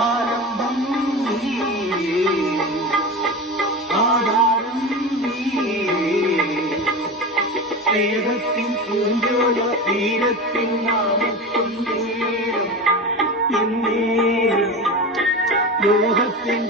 ആരംഭം നീയേ, ആധാരം നീയേ, വേദത്തിൻ പൂഞ്ചോല തീരത്തിൻ നാമത്തും നേരം എന്നേരം ലോഹത്തിൻ